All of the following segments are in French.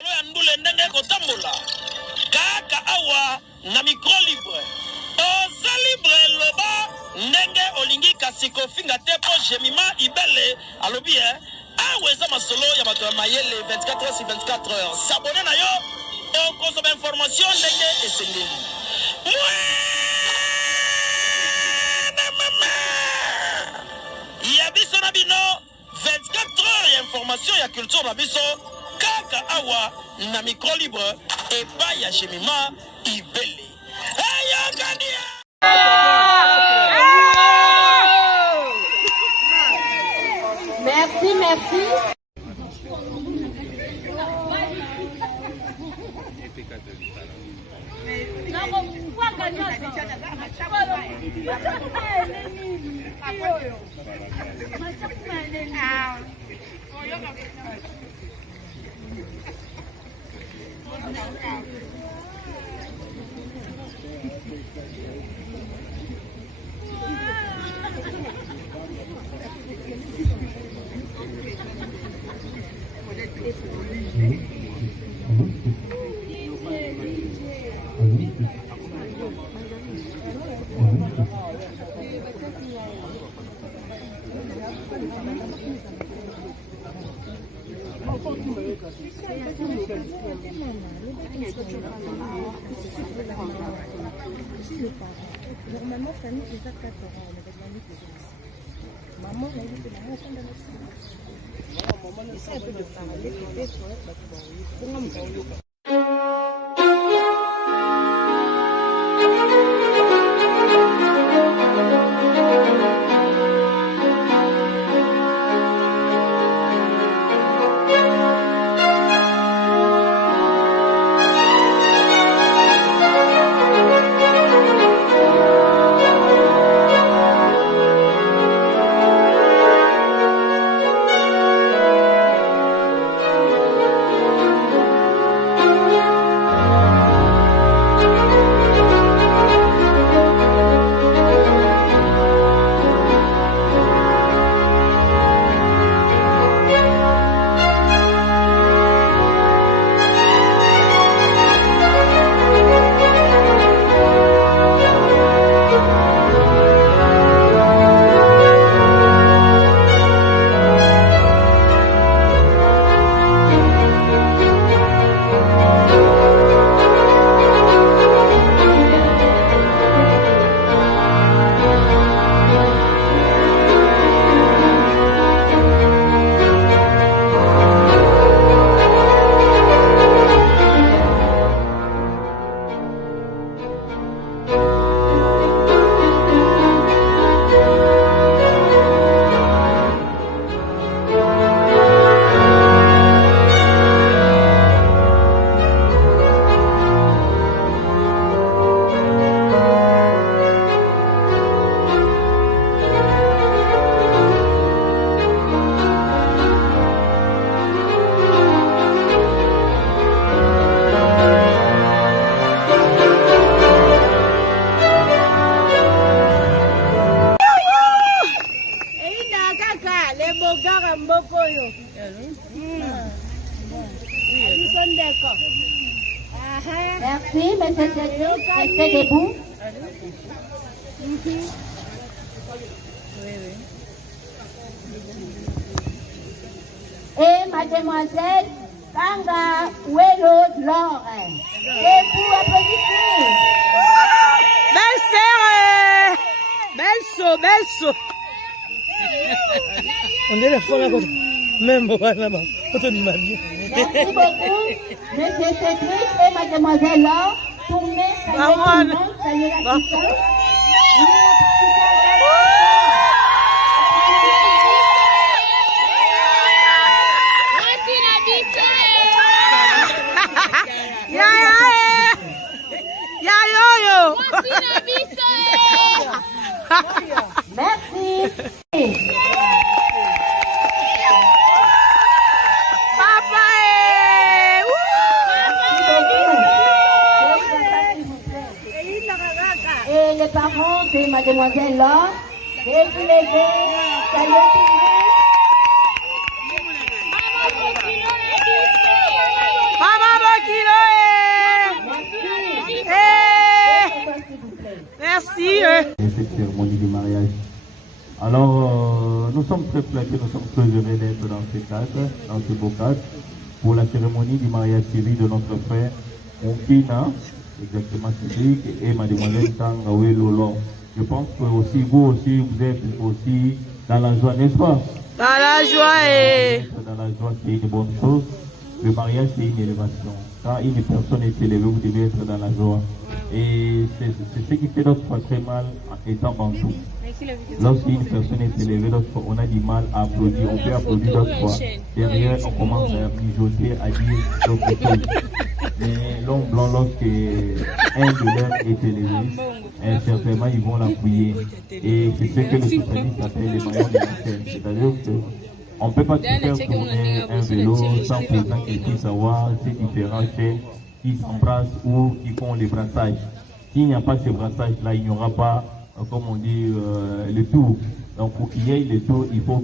Ndule ndenge kotambola kaka awa na micro libre oza libre loba ndenge olingi kasi kofinga te po jemima ibele alobi awa eza masolo ya bato ya mayele 24 heures sur 24 heures s'abonner na yo okozoma information ndenge esengeli ya biso na bino 24 heures ya information ya culture na biso kaka awa na micro libre epai ya jemima ibele eyokania merci merci Normalement, famille, c'est ça 4 ans. On avait demandé que maman, elle dit que maman, elle dans le maman, essaie un peu de parler, peut-être, merci, monsieur Cédric, restez debout. Et mademoiselle Kanga Ouelo Laure. Et vous applaudissez. Belle sœur, belle saut. On est la fois là, même voilà, photo du mari. Merci beaucoup, monsieur Cédric et mademoiselle Laure. Tournez, saluez tout le monde, saluez la petite. Merci. Papa et les parents de mademoiselle Laure, et vous levez, saluez tout le monde. Cette cérémonie du mariage. Alors, nous sommes très flattés, nous sommes très heureux d'être dans ce cadre, dans ce beau cadre, pour la cérémonie du mariage civil de notre frère Moukina, exactement Cédric, et mademoiselle Tangawe Lolo. Je pense que aussi vous aussi, vous êtes aussi dans la joie, n'est-ce pas? Dans la joie et... Dans la joie, c'est une bonne chose. Le mariage, c'est une élévation. Quand une personne est élevée, vous devez être dans la joie. Et c'est ce qui fait notre foi très mal étant en tout. Lorsqu'une personne est élevée, d'autres fois, on a du mal à applaudir. On peut applaudir d'autres fois. Derrière, on commence à mijoter, à dire d'autres choses. Mais l'homme blanc, lorsque un de leurs est élevé, certainement, ils vont l'appuyer. Et c'est ce que le socialiste appelle les maillons de la chaîne. C'est-à-dire qu'on ne peut pas tout faire tourner un vélo sans pourtant qu'il puisse avoir ces différents chaînes qui s'embrassent ou qui font les brassages. S'il n'y a pas ces brassages-là, il n'y aura pas, comme on dit, le tour. Donc pour qu'il y ait le tour, il faut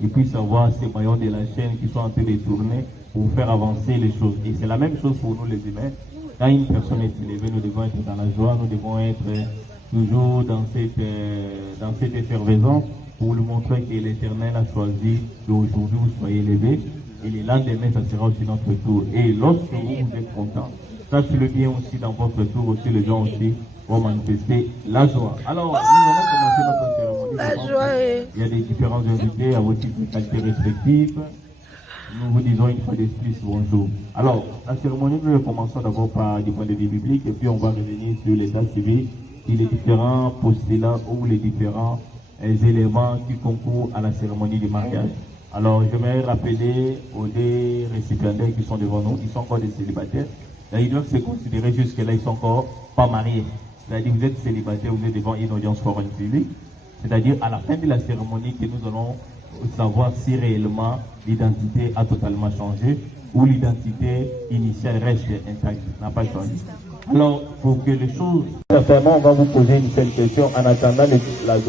qu'il puisse avoir ces maillons de la chaîne qui sont en train de tourner pour faire avancer les choses. Et c'est la même chose pour nous les humains. Quand une personne est élevée, nous devons être dans la joie, nous devons être toujours dans cette effervescence pour lui montrer que l'Éternel a choisi qu'aujourd'hui vous soyez élevés. Et le lendemain, ça sera aussi notre tour. Et lorsque vous êtes content, sachez-le bien aussi dans votre tour, aussi les gens aussi vont manifester la joie. Alors, nous allons commencer notre cérémonie. La joie est... Il y a des différents invités à vos titres de qualité respectifs. Nous vous disons une fois de plus bonjour. Alors, la cérémonie, nous commençons d'abord par du point de vue biblique et puis on va revenir sur l'état civil et les différents postulats ou les différents éléments qui concourent à la cérémonie du mariage. Alors, je vais rappeler aux deux récipiendaires qui sont devant nous, ils sont encore des célibataires. Là, ils doivent se considérer jusque-là, ils sont encore pas mariés. C'est-à-dire, vous êtes célibataire, vous êtes devant une audience foraine publique. C'est-à-dire, à la fin de la cérémonie, que nous allons savoir si réellement l'identité a totalement changé ou l'identité initiale reste intacte, n'a pas changé. Alors, pour que les choses... Certainement, on va vous poser une seule question en attendant la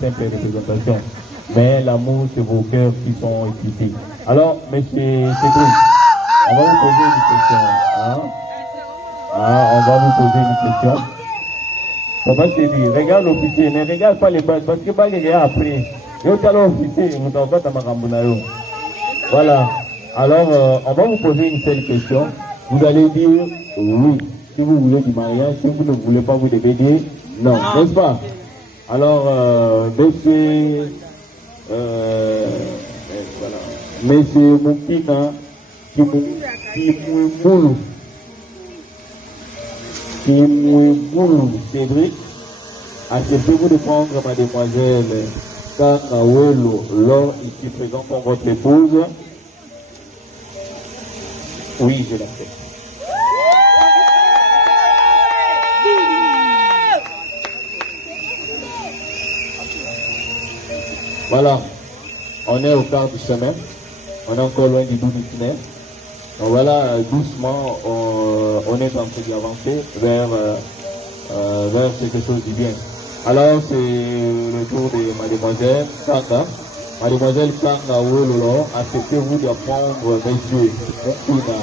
simple représentation. Mais l'amour, c'est vos cœurs qui sont excités. Alors, monsieur Cédric, on va vous poser une question. Hein? On va vous poser une question. On va te dire, regarde l'officier, ne regarde pas les bases, parce que pas les gars après. Yo t'as l'officier, vous t'en faites à Marambunayo. Voilà. Alors, on va vous poser une seule question. Vous allez dire oui. Si vous voulez du mariage, si vous ne voulez pas, vous devez dire non, n'est-ce pas? Alors, monsieur Moukina Kimouimoulou Cédric, acceptez-vous de prendre mademoiselle Kangawelo Laure ici présente comme votre épouse? Oui, je l'accepte. Voilà, on est au quart du chemin, on est encore loin du bout du tunnel. Donc voilà, doucement, on est en train d'avancer vers quelque chose du bien. Alors c'est le tour de mademoiselle Kanga. Mademoiselle Kanga Wololo, acceptez-vous d'apprendre messieurs Moukina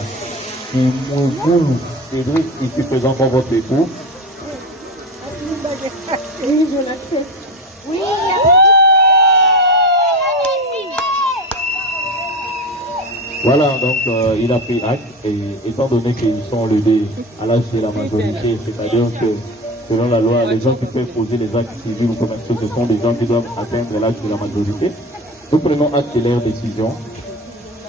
Kimouimoulou Cédric ici présent pour votre époux? Oui, je l'accepte. Oui, voilà, donc il a pris acte et étant donné qu'ils sont levés à l'âge de la majorité, c'est-à-dire que selon la loi, les gens qui peuvent poser les actes civils ou commerciaux, ce sont des gens qui doivent atteindre l'âge de la majorité. Nous prenons acte de leur décision.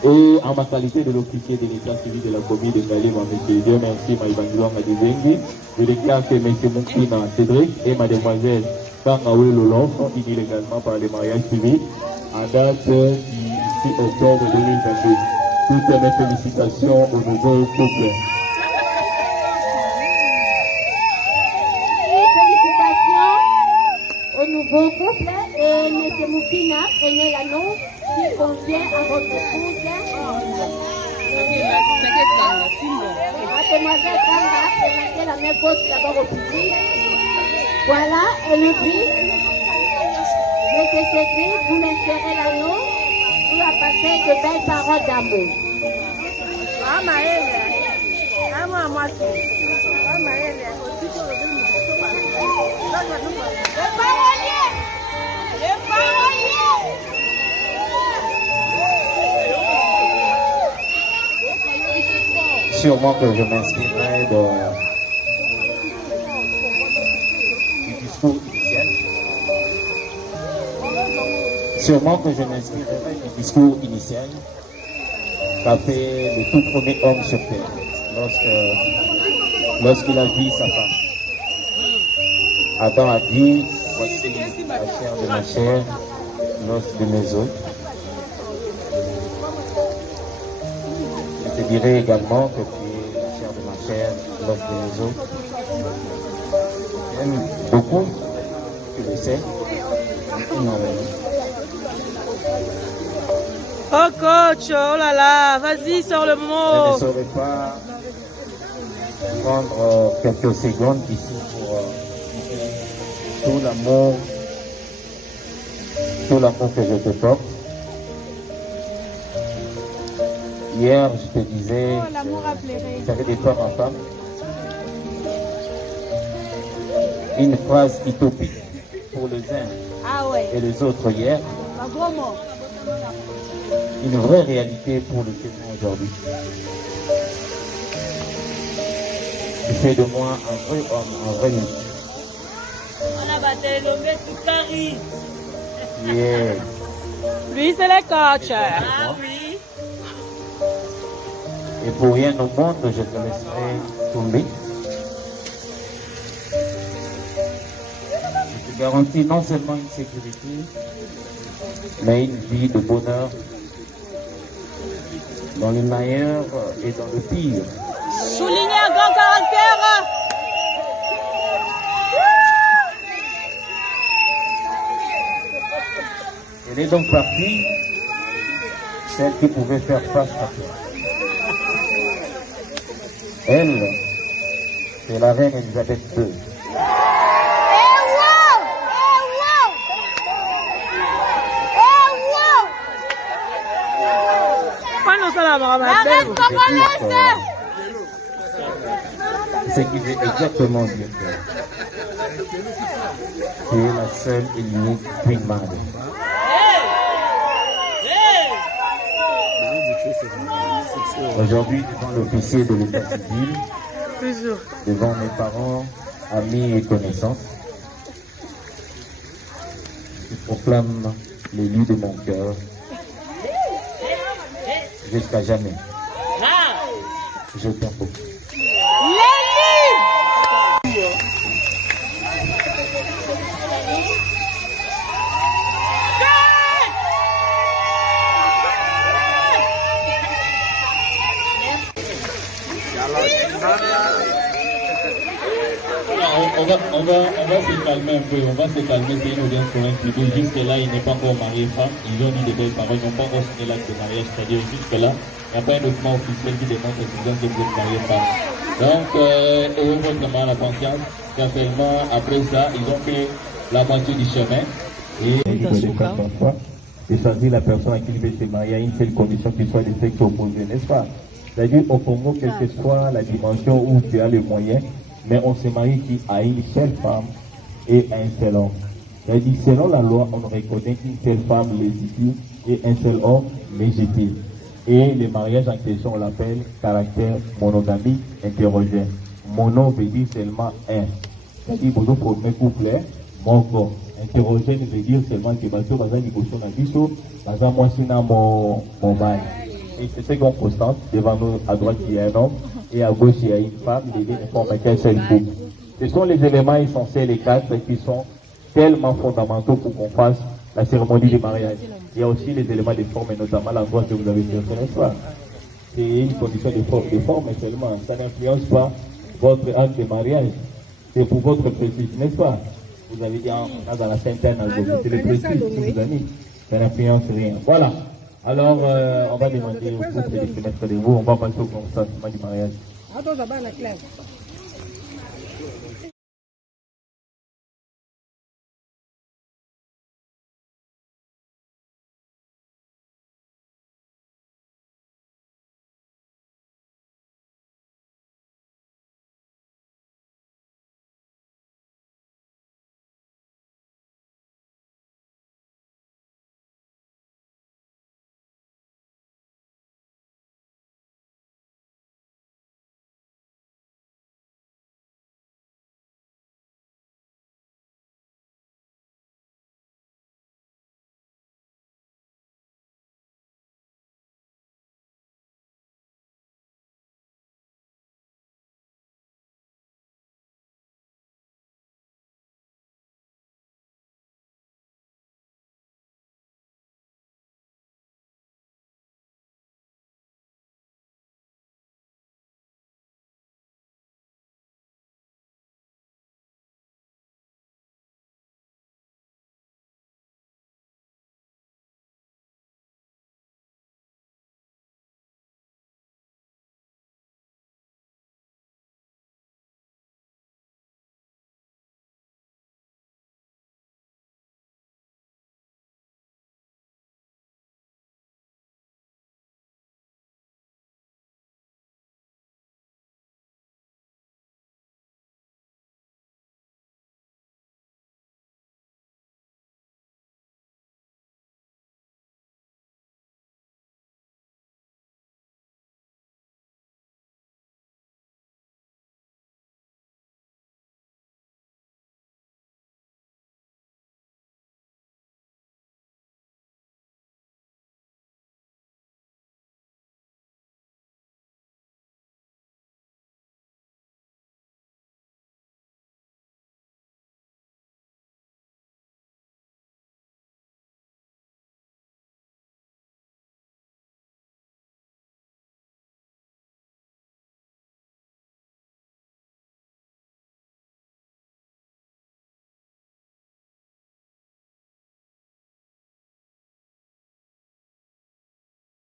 Et en ma qualité de l'officier de l'état civil de la commune de Ngalim, M. Dieu merci, Maïbanguang Adezengi, je déclare que M. Moukina Cédric et Mademoiselle Kangaoui Lolo sont unis légalement par le mariage civil à date du 6 octobre 2022. Toutes mes félicitations au nouveau couple. Félicitations au nouveau couple et M. Moukina prenez l'annonce qui convient à votre épouse. Mademoiselle Kanga, présentez la main gauche d'abord au public. Voilà, et le prix. M. Cédric, vous l'insérez l'annonce. Vous a passé de belles paroles d'amour. Sûrement que je m'inscrirai du discours initial. Sûrement que je m'inscrirai du discours initial qu'a fait le tout premier homme sur terre lorsqu'il a vu sa femme. Adam a dit, voici la chair de ma chair, l'os de mes os. Je te dirai également que tu es la chair de ma chair, l'os de mes os. J'aime beaucoup, tu le sais, énormément. Oh coach, oh là là, vas-y, sors le Je mot. ne saurais pas prendre quelques secondes ici pour tout l'amour que je te porte. Hier, je te disais, j'avais des femmes en femme. Une phrase utopique pour les uns et les autres hier. Une vraie réalité pour le témoin aujourd'hui. Tu fais de moi un vrai homme, un vrai homme. Yeah. Lui, c'est le coach. Et pour rien au monde, je te laisserai tomber. Je te garantis non seulement une sécurité, mais une vie de bonheur dans le meilleur et dans le pire. Soulignez un grand caractère. Elle est donc partie, celle qui pouvait faire face à toi. Elle, c'est la reine Elisabeth II. Ce qui veut exactement dire que tu es la seule et l'unique Queen Mother. Aujourd'hui, devant l'officier de l'état civil, devant mes parents, amis et connaissances, je proclame l'élu de mon cœur jusqu'à jamais. Je t'aime beaucoup. On va se calmer un peu, on va se calmer, c'est une audience pour un privé. Jusque-là, il n'est pas encore marié femme. Ils ont dit de belles paroles, ils n'ont pas encore signé l'acte de mariage. C'est-à-dire, jusque-là, il n'y a pas un document officiel qui démontre que vous êtes marié femme. Donc, ayez votre la conscience qu'actuellement, après ça, ils ont fait la moitié du chemin. Et de choisir la personne à qui il veut se marier à une seule condition qu'il soit de sexe opposé, n'est-ce pas? C'est-à-dire, au Congo, quelle que soit la dimension où tu as les moyens, mais on se marie à une seule femme et à un seul homme. C'est-à-dire, selon la loi, on reconnaît qu'une seule femme légitime et un seul homme légitime. Et le mariage en question, on l'appelle caractère monogamie hétérogène. Mono veut dire seulement un. C'est-à-dire, pour nous former couple, mon corps. Hétérogène veut dire seulement que bateau, baza liboso na biso, baza mwasi na mon mari. Et c'est ce qu'on constate. Devant nous, à droite, il y a un homme. Et à gauche, il y a une femme, les deux ne forment qu'un seul couple. Ce sont les éléments essentiels, les quatre, qui sont tellement fondamentaux pour qu'on fasse la cérémonie du mariage. Il y a aussi les éléments de forme, et notamment l'endroit que vous avez cherché, n'est-ce pas? C'est une condition de forme seulement. Ça n'influence pas votre acte de mariage. C'est pour votre prestige, n'est-ce pas? Vous avez dit, dans la Sainte-Anne, c'est le prestige que vous avez mis. Ça n'influence rien. Voilà. Alors, on va demander au couple de se mettre de vous. On va passer au consentement du mariage.